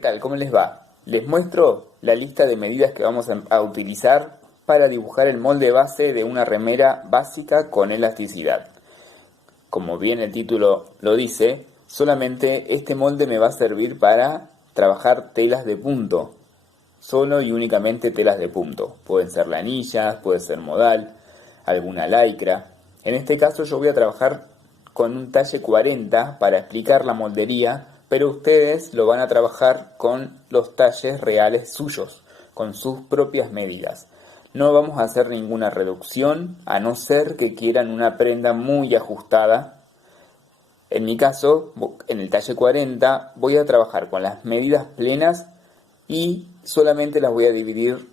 ¿Qué tal? ¿Cómo les va? Les muestro la lista de medidas que vamos a utilizar para dibujar el molde base de una remera básica con elasticidad. Como bien el título lo dice, solamente este molde me va a servir para trabajar telas de punto. Solo y únicamente telas de punto. Pueden ser lanillas, puede ser modal, alguna lycra. En este caso yo voy a trabajar con un talle 40 para explicar la moldería, pero ustedes lo van a trabajar con los talles reales suyos, con sus propias medidas. No vamos a hacer ninguna reducción, a no ser que quieran una prenda muy ajustada. En mi caso, en el talle 40, voy a trabajar con las medidas plenas y solamente las voy a dividir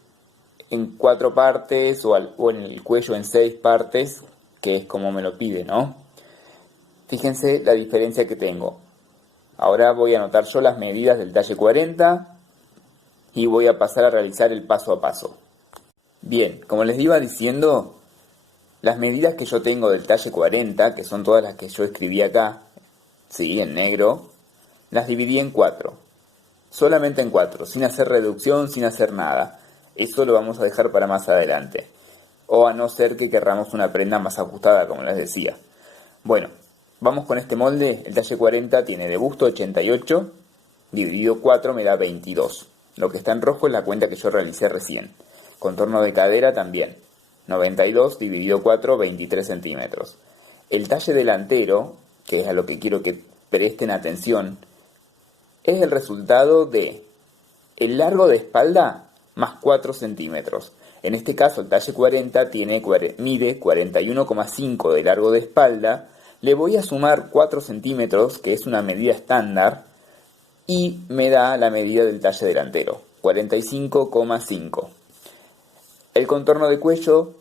en 4 partes o en el cuello en 6 partes, que es como me lo pide, ¿no? Fíjense la diferencia que tengo. Ahora voy a anotar yo las medidas del talle 40 y voy a pasar a realizar el paso a paso. Bien, como les iba diciendo, las medidas que yo tengo del talle 40, que son todas las que yo escribí acá, sí, en negro, las dividí en 4. Solamente en 4, sin hacer reducción, sin hacer nada. Eso lo vamos a dejar para más adelante. O a no ser que querramos una prenda más ajustada, como les decía. Bueno, vamos con este molde. El talle 40 tiene de busto 88, dividido 4 me da 22. Lo que está en rojo es la cuenta que yo realicé recién. Contorno de cadera también. 92 dividido 4, 23 centímetros. El talle delantero, que es a lo que quiero que presten atención, es el resultado de el largo de espalda más 4 centímetros. En este caso el talle 40 mide 41,5 de largo de espalda. Le voy a sumar 4 centímetros, que es una medida estándar, y me da la medida del talle delantero, 45,5. El contorno de cuello,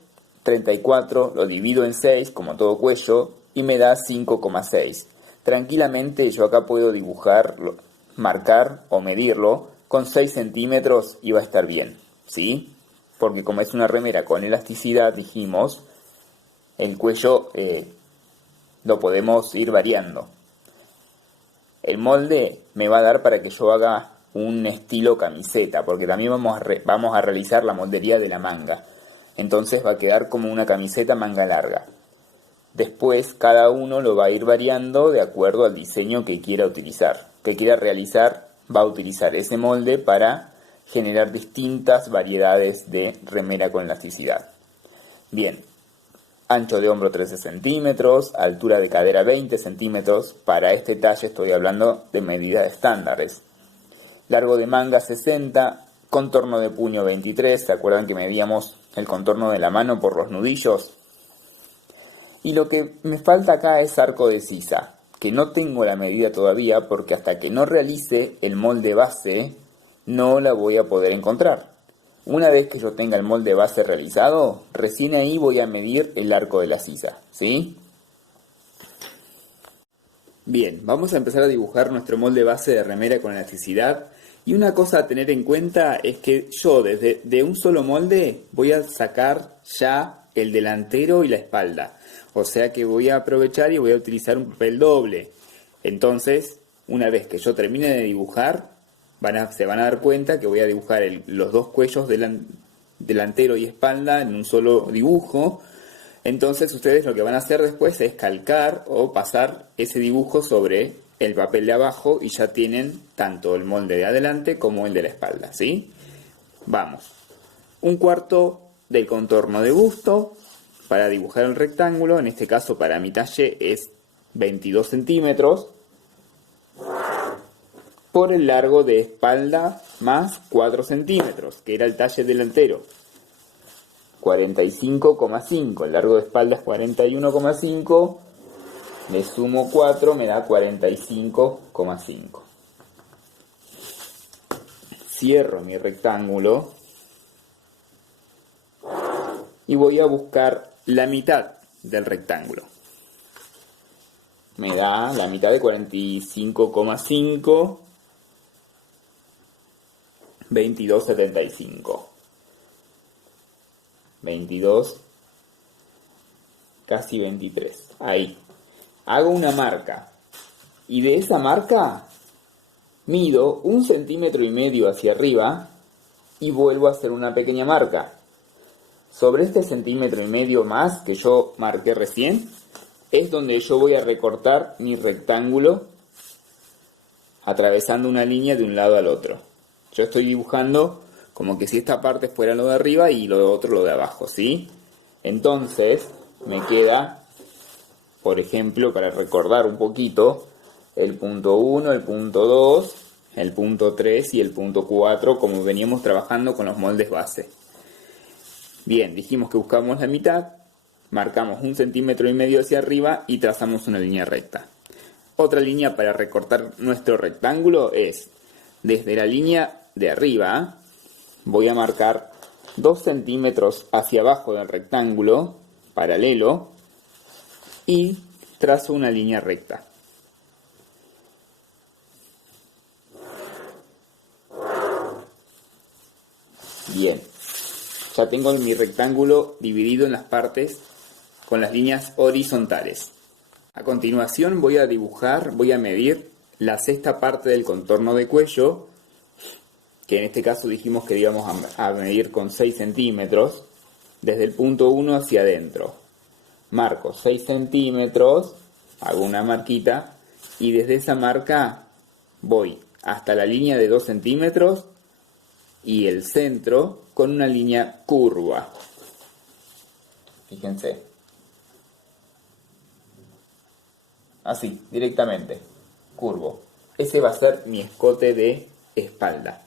34, lo divido en 6, como todo cuello, y me da 5,6. Tranquilamente yo acá puedo dibujar, marcar o medirlo con 6 centímetros y va a estar bien, ¿sí? Porque como es una remera con elasticidad, dijimos, el cuello lo podemos ir variando. El molde me va a dar para que yo haga un estilo camiseta, porque también vamos a realizar la moldería de la manga. Entonces va a quedar como una camiseta manga larga. Después cada uno lo va a ir variando de acuerdo al diseño que quiera utilizar. Que quiera realizar, va a utilizar ese molde para generar distintas variedades de remera con elasticidad. Bien, ancho de hombro 13 centímetros, altura de cadera 20 centímetros. Para este talle estoy hablando de medidas estándares. Largo de manga 60, contorno de puño 23. ¿Se acuerdan que medíamos el contorno de la mano por los nudillos? Y lo que me falta acá es arco de sisa, que no tengo la medida todavía porque hasta que no realice el molde base no la voy a poder encontrar. Una vez que yo tenga el molde base realizado, recién ahí voy a medir el arco de la sisa, ¿sí? Bien, vamos a empezar a dibujar nuestro molde base de remera con elasticidad. Y una cosa a tener en cuenta es que yo de un solo molde voy a sacar ya el delantero y la espalda. O sea que voy a aprovechar y voy a utilizar un papel doble. Entonces, una vez que yo termine de dibujar, se van a dar cuenta que voy a dibujar los dos cuellos delantero y espalda en un solo dibujo. Entonces ustedes lo que van a hacer después es calcar o pasar ese dibujo sobre el papel de abajo y ya tienen tanto el molde de adelante como el de la espalda, ¿sí? Vamos. Un cuarto del contorno de busto para dibujar el rectángulo. En este caso para mi talle es 22 centímetros por el largo de espalda más 4 centímetros, que era el talle delantero. 45,5, el largo de espalda es 41,5, le sumo 4, me da 45,5. Cierro mi rectángulo y voy a buscar la mitad del rectángulo. Me da la mitad de 45,5, 22,75. 22, casi 23. Ahí. Hago una marca. Y de esa marca mido 1,5 cm hacia arriba y vuelvo a hacer una pequeña marca. Sobre este 1,5 cm más que yo marqué recién, es donde yo voy a recortar mi rectángulo atravesando una línea de un lado al otro. Yo estoy dibujando como que si esta parte fuera lo de arriba y lo otro lo de abajo, ¿sí? Entonces me queda, por ejemplo, para recordar un poquito, el punto 1, el punto 2, el punto 3 y el punto 4, como veníamos trabajando con los moldes base. Bien, dijimos que buscamos la mitad, marcamos 1,5 cm hacia arriba y trazamos una línea recta. Otra línea para recortar nuestro rectángulo es, desde la línea de arriba, voy a marcar 2 centímetros hacia abajo del rectángulo, paralelo, y trazo una línea recta. Bien, ya tengo mi rectángulo dividido en las partes con las líneas horizontales. A continuación voy a medir la sexta parte del contorno de cuello, que en este caso dijimos que íbamos a medir con 6 centímetros, desde el punto 1 hacia adentro. Marco 6 centímetros, hago una marquita, y desde esa marca voy hasta la línea de 2 centímetros y el centro con una línea curva. Fíjense. Así, directamente, curvo. Ese va a ser mi escote de espalda.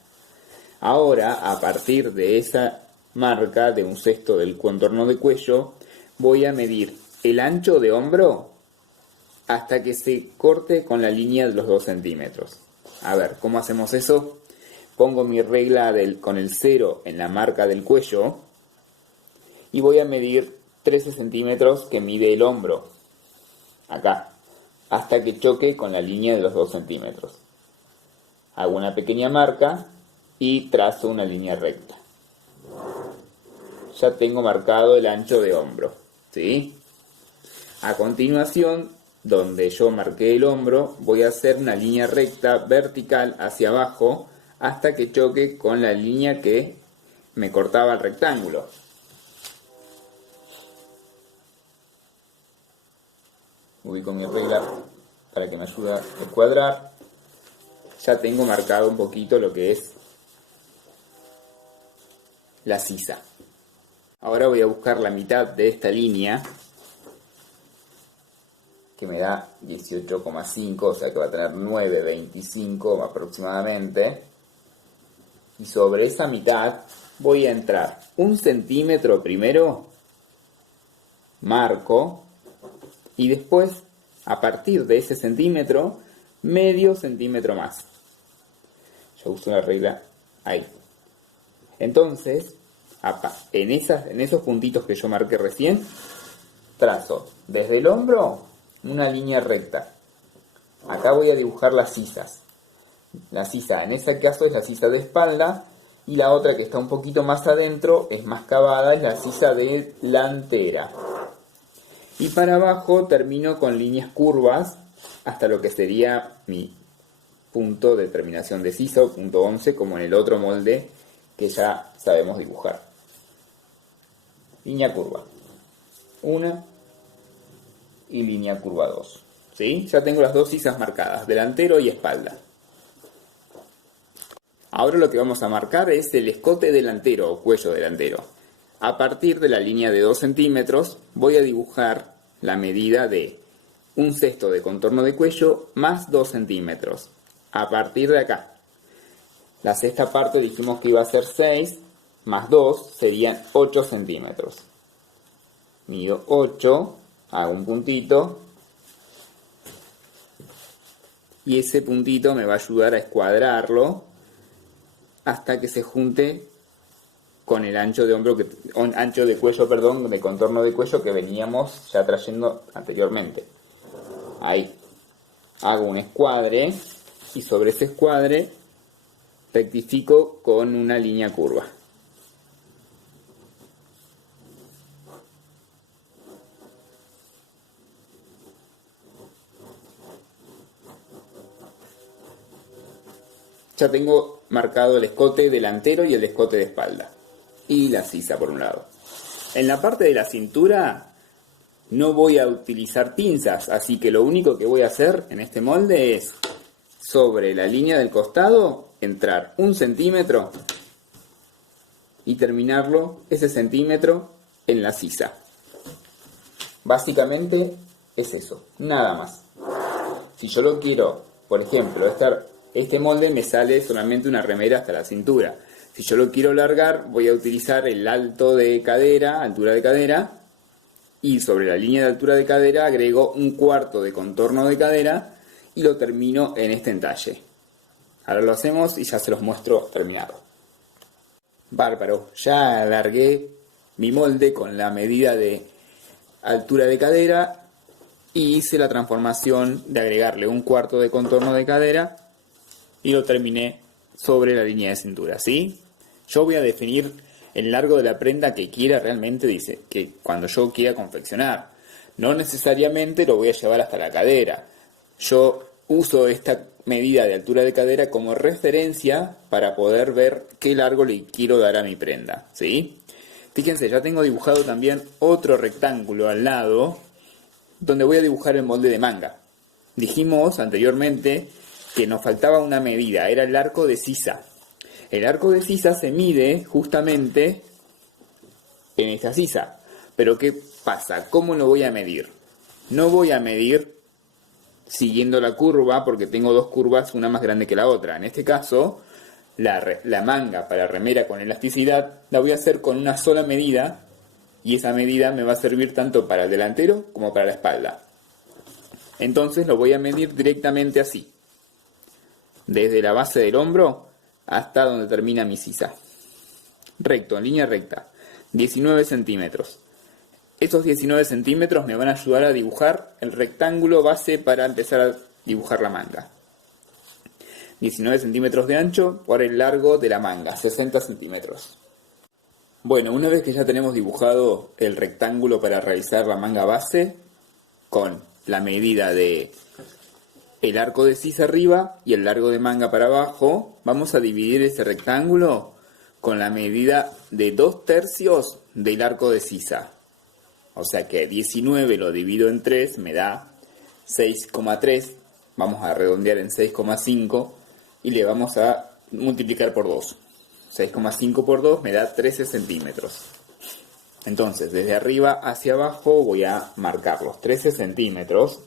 Ahora, a partir de esa marca de 1/6 del contorno de cuello, voy a medir el ancho de hombro hasta que se corte con la línea de los 2 centímetros. A ver, ¿cómo hacemos eso? Pongo mi regla con el 0 en la marca del cuello y voy a medir 13 centímetros que mide el hombro. Acá, hasta que choque con la línea de los 2 centímetros. Hago una pequeña marca y trazo una línea recta. Ya tengo marcado el ancho de hombro, ¿sí? A continuación, donde yo marqué el hombro, voy a hacer una línea recta vertical hacia abajo hasta que choque con la línea que me cortaba el rectángulo. Ubico mi regla para que me ayude a escuadrar. Ya tengo marcado un poquito lo que es la sisa. Ahora voy a buscar la mitad de esta línea, que me da 18,5, o sea que va a tener 9,25 aproximadamente. Y sobre esa mitad voy a entrar 1 centímetro primero, marco, y después, a partir de ese centímetro, medio centímetro más. Yo uso la regla ahí. Entonces, en esos puntitos que yo marqué recién, trazo desde el hombro una línea recta. Acá voy a dibujar las sisas. La sisa en ese caso es la sisa de espalda, y la otra que está un poquito más adentro, es más cavada, es la sisa delantera. Y para abajo termino con líneas curvas hasta lo que sería mi punto de terminación de sisa o punto 11, como en el otro molde que ya sabemos dibujar. Línea curva 1 y línea curva 2. ¿Sí? Ya tengo las dos sisas marcadas, delantero y espalda. Ahora lo que vamos a marcar es el escote delantero o cuello delantero. A partir de la línea de 2 centímetros voy a dibujar la medida de 1/6 de contorno de cuello más 2 centímetros. A partir de acá, la sexta parte dijimos que iba a ser 6 más 2 serían 8 centímetros. Mido 8, hago un puntito y ese puntito me va a ayudar a escuadrarlo hasta que se junte con el ancho de hombro, ancho de cuello, de contorno de cuello que veníamos ya trayendo anteriormente. Ahí hago un escuadre y sobre ese escuadre rectifico con una línea curva. ya tengo marcado el escote delantero y el escote de espalda. Y la sisa por un lado. En la parte de la cintura no voy a utilizar pinzas, así que lo único que voy a hacer en este molde es, sobre la línea del costado, entrar 1 centímetro y terminarlo ese centímetro en la sisa. Básicamente es eso, nada más. Si yo lo quiero, por ejemplo, este molde me sale solamente una remera hasta la cintura. Si yo lo quiero alargar, voy a utilizar el alto de cadera, altura de cadera, y sobre la línea de altura de cadera agrego 1/4 de contorno de cadera y lo termino en este entalle. Ahora lo hacemos y ya se los muestro terminado. Bárbaro, ya alargué mi molde con la medida de altura de cadera y hice la transformación de agregarle 1/4 de contorno de cadera y lo terminé sobre la línea de cintura, ¿sí? Yo voy a definir el largo de la prenda que quiera realmente, dice, que cuando yo quiera confeccionar. No necesariamente lo voy a llevar hasta la cadera. Yo uso esta medida de altura de cadera como referencia para poder ver qué largo le quiero dar a mi prenda, ¿sí? Fíjense, ya tengo dibujado también otro rectángulo al lado donde voy a dibujar el molde de manga. Dijimos anteriormente que nos faltaba una medida, era el arco de sisa. El arco de sisa se mide justamente en esta sisa. Pero ¿qué pasa? ¿Cómo lo voy a medir? No voy a medir siguiendo la curva porque tengo dos curvas, una más grande que la otra. En este caso, la manga para remera con elasticidad la voy a hacer con una sola medida y esa medida me va a servir tanto para el delantero como para la espalda. Entonces lo voy a medir directamente así, desde la base del hombro hasta donde termina mi sisa. Recto, en línea recta, 19 centímetros. Esos 19 centímetros me van a ayudar a dibujar el rectángulo base para empezar a dibujar la manga. 19 centímetros de ancho por el largo de la manga, 60 centímetros. Bueno, una vez que ya tenemos dibujado el rectángulo para realizar la manga base, con la medida de el arco de sisa arriba y el largo de manga para abajo, vamos a dividir ese rectángulo con la medida de 2/3 del arco de sisa. O sea que 19 lo divido en 3, me da 6,3, vamos a redondear en 6,5 y le vamos a multiplicar por 2. 6,5 por 2 me da 13 centímetros. Entonces, desde arriba hacia abajo voy a marcar los 13 centímetros.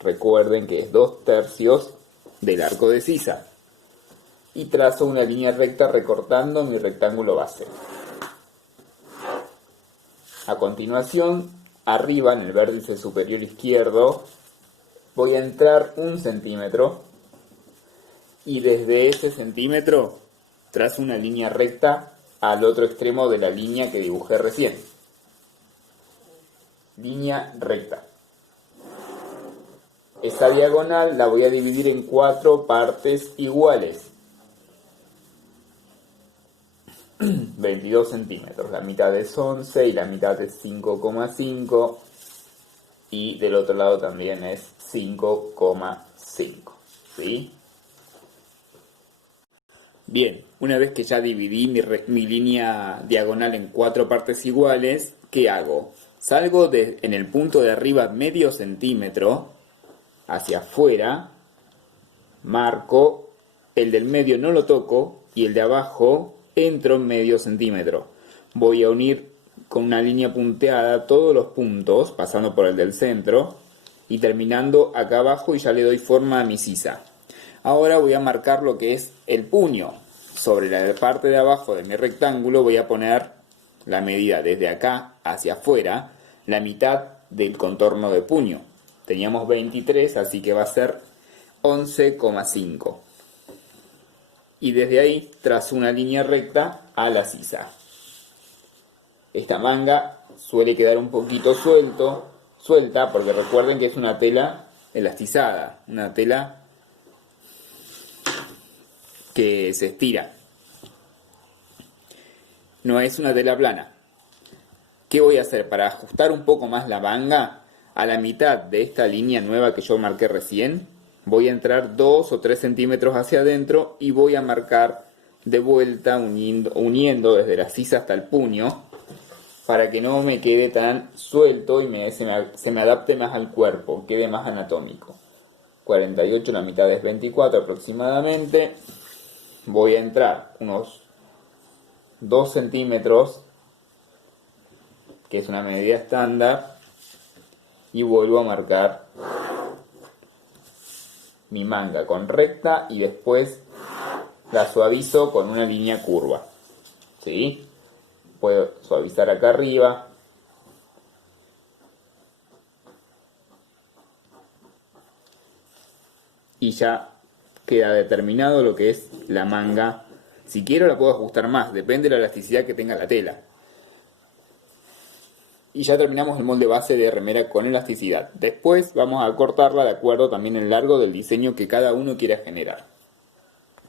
Recuerden que es 2/3 del arco de sisa. Y trazo una línea recta recortando mi rectángulo base. A continuación, arriba en el vértice superior izquierdo, voy a entrar 1 centímetro y desde ese centímetro trazo una línea recta al otro extremo de la línea que dibujé recién. Línea recta. Esa diagonal la voy a dividir en 4 partes iguales. 22 centímetros, la mitad es 11 y la mitad es 5,5 y del otro lado también es 5,5, ¿sí? Bien, una vez que ya dividí mi línea diagonal en 4 partes iguales, ¿qué hago? Salgo en el punto de arriba medio centímetro hacia afuera, marco, el del medio no lo toco y el de abajo entro en medio centímetro. Voy a unir con una línea punteada todos los puntos, pasando por el del centro y terminando acá abajo y ya le doy forma a mi sisa. Ahora voy a marcar lo que es el puño. Sobre la parte de abajo de mi rectángulo voy a poner la medida desde acá hacia afuera, la mitad del contorno de puño. Teníamos 23, así que va a ser 11,5. Y desde ahí trazo una línea recta a la sisa. Esta manga suele quedar un poquito suelta, porque recuerden que es una tela elastizada, una tela que se estira. No es una tela plana. ¿Qué voy a hacer? Para ajustar un poco más la manga, a la mitad de esta línea nueva que yo marqué recién, voy a entrar 2 o 3 centímetros hacia adentro y voy a marcar de vuelta uniendo desde la sisa hasta el puño para que no me quede tan suelto y se me adapte más al cuerpo, quede más anatómico. 48, la mitad es 24 aproximadamente. Voy a entrar unos 2 centímetros, que es una medida estándar, y vuelvo a marcar mi manga con recta y después la suavizo con una línea curva. ¿Sí? Puedo suavizar acá arriba. Y ya queda determinado lo que es la manga. Si quiero la puedo ajustar más, depende de la elasticidad que tenga la tela. Y ya terminamos el molde base de remera con elasticidad. Después vamos a cortarla de acuerdo también el largo del diseño que cada uno quiera generar.